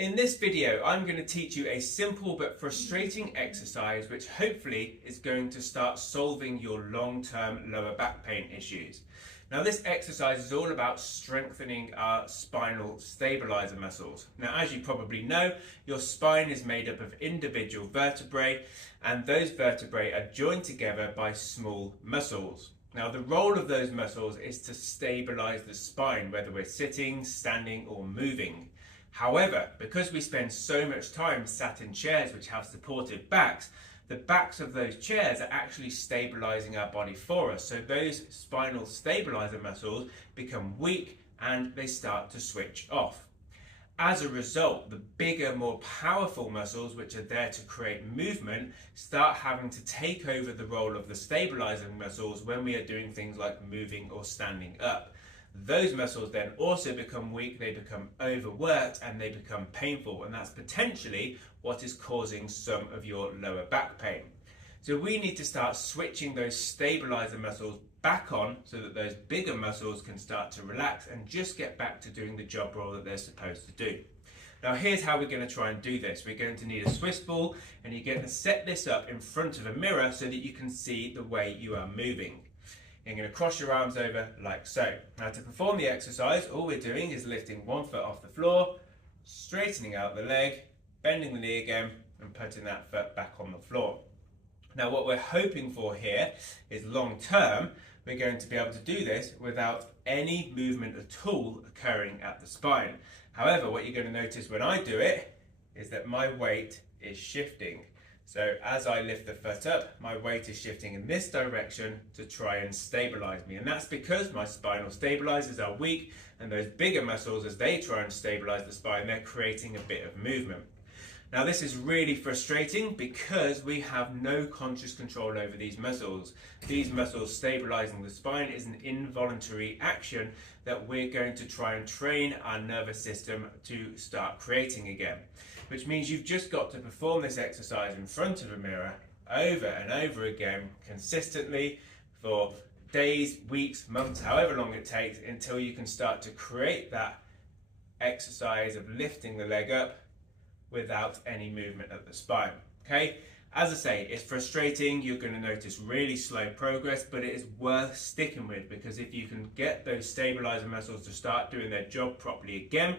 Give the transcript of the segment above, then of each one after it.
In this video, I'm going to teach you a simple but frustrating exercise which hopefully is going to start solving your long-term lower back pain issues. Now, this exercise is all about strengthening our spinal stabilizer muscles. Now, as you probably know, your spine is made up of individual vertebrae, and those vertebrae are joined together by small muscles. Now, the role of those muscles is to stabilize the spine, whether we're sitting, standing, or moving. However, because we spend so much time sat in chairs which have supportive backs, the backs of those chairs are actually stabilizing our body for us. So those spinal stabilizer muscles become weak and they start to switch off. As a result, the bigger, more powerful muscles, which are there to create movement, start having to take over the role of the stabilizing muscles when we are doing things like moving or standing up. Those muscles then also become weak, they become overworked, and they become painful, and that's potentially what is causing some of your lower back pain. So we need to start switching those stabilizer muscles back on so that those bigger muscles can start to relax and just get back to doing the job role that they're supposed to do. Now, here's how we're going to try and do this. We're going to need a Swiss ball, and you're going to set this up in front of a mirror so that you can see the way you are moving. You're going to cross your arms over like so. Now, to perform the exercise, all we're doing is lifting one foot off the floor, straightening out the leg, bending the knee again, and putting that foot back on the floor. Now, what we're hoping for here is long term, we're going to be able to do this without any movement at all occurring at the spine. However, what you're going to notice when I do it is that my weight is shifting. So as I lift the foot up, my weight is shifting in this direction to try and stabilize me. And that's because my spinal stabilizers are weak, and those bigger muscles, as they try and stabilize the spine, they're creating a bit of movement. Now, this is really frustrating because we have no conscious control over these muscles. These muscles stabilizing the spine is an involuntary action that we're going to try and train our nervous system to start creating again. Which means you've just got to perform this exercise in front of a mirror over and over again consistently for days, weeks, months, however long it takes, until you can start to create that exercise of lifting the leg up without any movement at the spine. Okay, as I say, it's frustrating. You're going to notice really slow progress, but it is worth sticking with, because if you can get those stabilizer muscles to start doing their job properly again,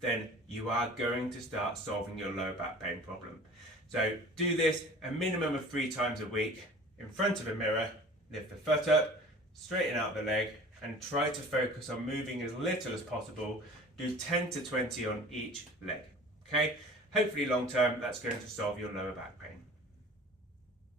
then you are going to start solving your lower back pain problem. So do this a minimum of 3 times a week in front of a mirror. Lift the foot up, straighten out the leg, and try to focus on moving as little as possible. Do 10 to 20 on each leg. Okay, hopefully long term that's going to solve your lower back pain.